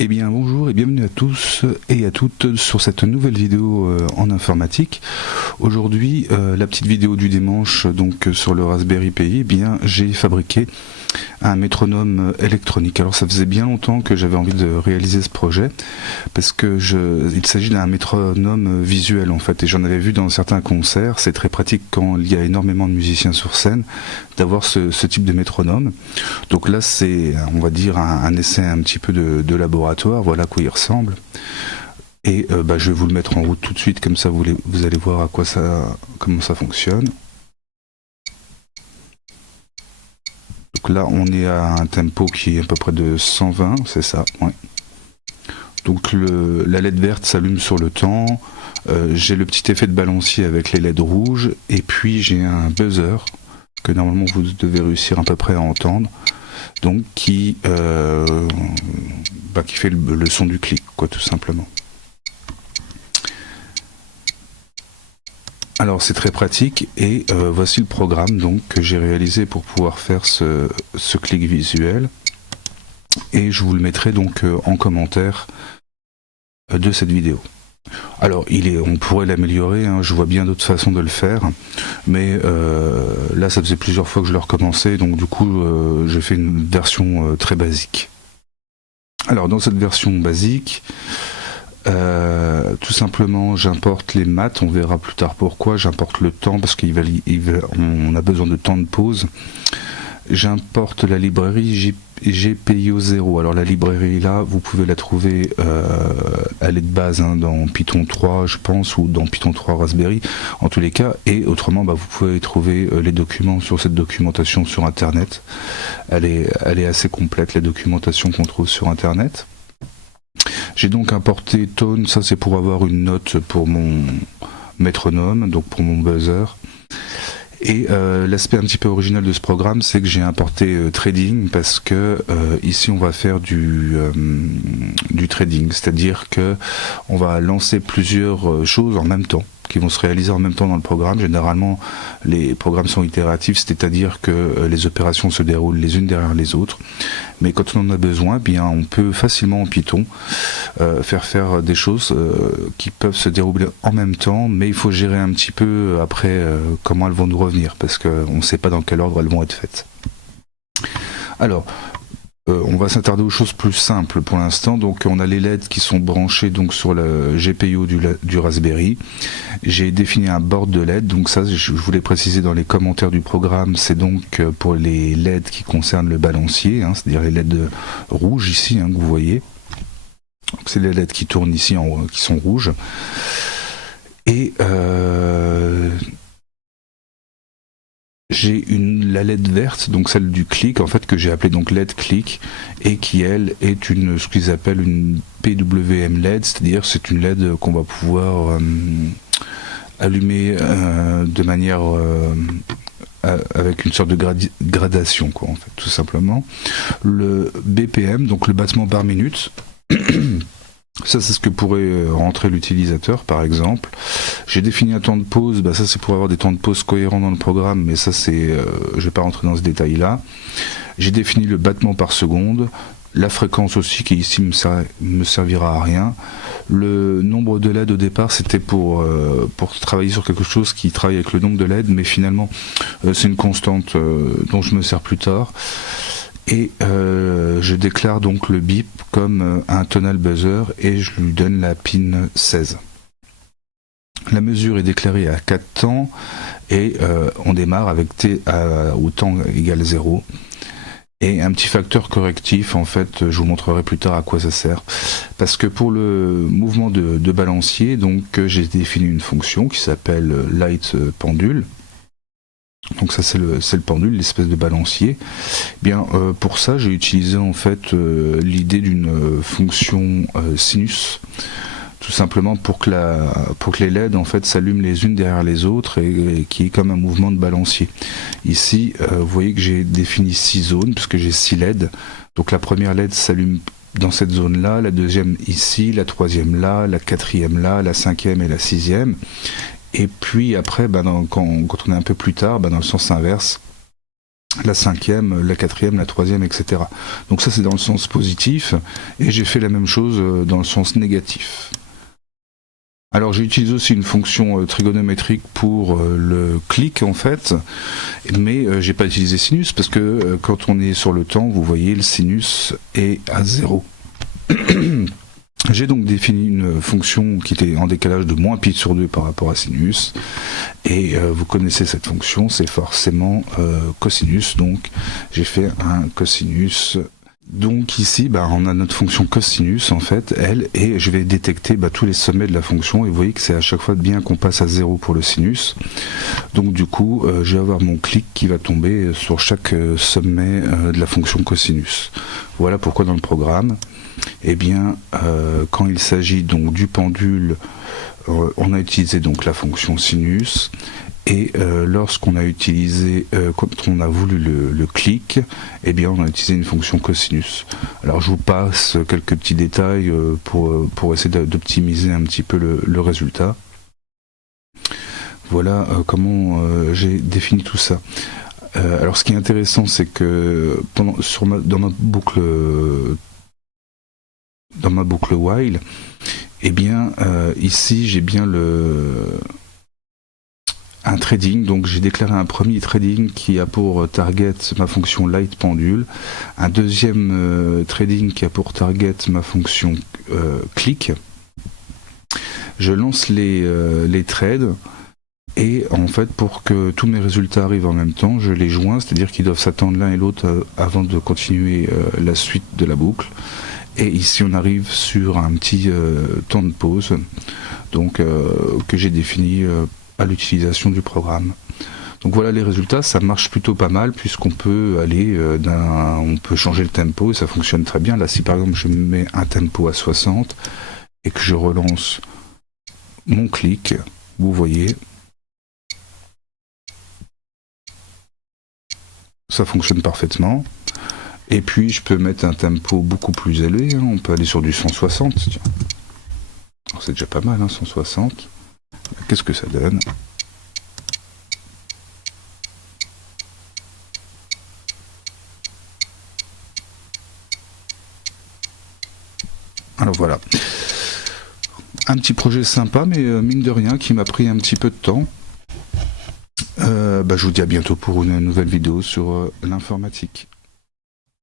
Eh bien bonjour et bienvenue à tous et à toutes sur cette nouvelle vidéo en informatique. Aujourd'hui la petite vidéo du dimanche donc sur le Raspberry Pi, eh bien j'ai fabriqué un métronome électronique. Alors ça faisait bien longtemps que j'avais envie de réaliser ce projet parce que il s'agit d'un métronome visuel en fait, et j'en avais vu dans certains concerts. C'est très pratique quand il y a énormément de musiciens sur scène d'avoir ce type de métronome. Donc là c'est, on va dire, un essai un petit peu de laboratoire. Voilà à quoi il ressemble. Et je vais vous le mettre en route tout de suite, comme ça vous allez voir comment ça fonctionne. Donc là on est à un tempo qui est à peu près de 120, c'est ça, ouais. Donc la LED verte s'allume sur le temps, j'ai le petit effet de balancier avec les LED rouges, et puis j'ai un buzzer que normalement vous devez réussir à peu près à entendre, donc qui fait le son du clic, quoi, tout simplement. Alors c'est très pratique, et voici le programme donc que j'ai réalisé pour pouvoir faire ce clic visuel, et je vous le mettrai donc en commentaire de cette vidéo. Alors on pourrait l'améliorer, hein, je vois bien d'autres façons de le faire, mais là ça faisait plusieurs fois que je le recommençais, donc du coup j'ai fait une version très basique. Alors dans cette version basique, tout simplement j'importe les maths, on verra plus tard pourquoi. J'importe le temps parce qu'on a besoin de temps de pause. J'importe la librairie GPIO 0. Alors la librairie là, vous pouvez la trouver, elle est de base hein, dans Python 3 je pense, ou dans Python 3 Raspberry en tous les cas, et autrement vous pouvez trouver les documents sur cette documentation sur internet. Elle est assez complète, la documentation qu'on trouve sur internet. J'ai donc importé Tone, ça c'est pour avoir une note pour mon métronome, donc pour mon buzzer. Et l'aspect un petit peu original de ce programme, c'est que j'ai importé Trading, parce que ici on va faire du trading, c'est-à-dire que on va lancer plusieurs choses en même temps, qui vont se réaliser en même temps dans le programme. Généralement les programmes sont itératifs, c'est-à-dire que les opérations se déroulent les unes derrière les autres, mais quand on en a besoin, bien on peut facilement en Python faire des choses qui peuvent se dérouler en même temps, mais il faut gérer un petit peu après comment elles vont nous revenir, parce qu'on ne sait pas dans quel ordre elles vont être faites. Alors on va s'attarder aux choses plus simples pour l'instant. Donc on a les LED qui sont branchés donc sur le GPIO du Raspberry. J'ai défini un board de LED, donc ça je voulais préciser dans les commentaires du programme, c'est donc pour les LED qui concernent le balancier, hein, c'est-à-dire les LED rouges ici hein, que vous voyez. C'est les LED qui tournent ici en haut, qui sont rouges. Et j'ai la LED verte, donc celle du clic, en fait, que j'ai appelée donc LED clic, et qui elle est ce qu'ils appellent une PWM LED, c'est-à-dire c'est une LED qu'on va pouvoir allumer de manière avec une sorte de gradation, quoi, en fait, tout simplement. Le BPM, donc le battement par minute. Ça c'est ce que pourrait rentrer l'utilisateur par exemple. J'ai défini un temps de pause, ça c'est pour avoir des temps de pause cohérents dans le programme, mais ça c'est, je vais pas rentrer dans ce détail là. J'ai défini le battement par seconde, la fréquence aussi qui ici me servira à rien. Le nombre de LED au départ c'était pour travailler sur quelque chose qui travaille avec le nombre de LED, mais finalement c'est une constante dont je me sers plus tard. Et je déclare donc le bip comme un tonal buzzer, et je lui donne la pin 16. La mesure est déclarée à 4 temps, et on démarre avec t au temps égale 0. Et un petit facteur correctif, en fait, je vous montrerai plus tard à quoi ça sert. Parce que pour le mouvement de balancier, donc j'ai défini une fonction qui s'appelle light pendule. Donc ça c'est le pendule, l'espèce de balancier. Bien pour ça j'ai utilisé en fait l'idée d'une fonction sinus, tout simplement pour que les LED en fait s'allument les unes derrière les autres, et qui est comme un mouvement de balancier. Ici vous voyez que j'ai défini 6 zones puisque j'ai 6 LED. Donc la première LED s'allume dans cette zone là, la deuxième ici, la troisième là, la quatrième là, la cinquième et la sixième. Et puis après, quand on est un peu plus tard, dans le sens inverse, la cinquième, la quatrième, la troisième, etc. Donc ça c'est dans le sens positif, et j'ai fait la même chose dans le sens négatif. Alors j'utilise aussi une fonction trigonométrique pour le clic en fait, mais j'ai pas utilisé sinus parce que quand on est sur le temps, vous voyez le sinus est à 0. J'ai donc défini une fonction qui était en décalage de moins pi sur 2 par rapport à sinus, et vous connaissez cette fonction, c'est forcément cosinus, donc j'ai fait un cosinus. Donc ici, on a notre fonction cosinus en fait, elle, et je vais détecter tous les sommets de la fonction, et vous voyez que c'est à chaque fois bien qu'on passe à 0 pour le sinus. Donc du coup, je vais avoir mon clic qui va tomber sur chaque sommet de la fonction cosinus. Voilà pourquoi dans le programme, quand il s'agit donc du pendule, on a utilisé donc la fonction sinus, et lorsqu'on a utilisé, quand on a voulu le clic, on a utilisé une fonction cosinus. Alors je vous passe quelques petits détails pour essayer d'optimiser un petit peu le résultat. Voilà comment j'ai défini tout ça. Alors ce qui est intéressant, c'est que dans ma boucle while, ici j'ai bien un trading, donc j'ai déclaré un premier trading qui a pour target ma fonction light pendule, un deuxième trading qui a pour target ma fonction click. Je lance les trades, et en fait pour que tous mes résultats arrivent en même temps, je les joins, c'est-à-dire qu'ils doivent s'attendre l'un et l'autre avant de continuer la suite de la boucle. Et ici on arrive sur un petit temps de pause, donc que j'ai défini à l'utilisation du programme. Donc voilà les résultats, ça marche plutôt pas mal puisqu'on peut aller on peut changer le tempo et ça fonctionne très bien. Là si par exemple je mets un tempo à 60 et que je relance mon clic, vous voyez, ça fonctionne parfaitement. Et puis je peux mettre un tempo beaucoup plus élevé, on peut aller sur du 160. C'est déjà pas mal, 160. Qu'est-ce que ça donne? Alors voilà. Un petit projet sympa, mais mine de rien, qui m'a pris un petit peu de temps. Je vous dis à bientôt pour une nouvelle vidéo sur l'informatique.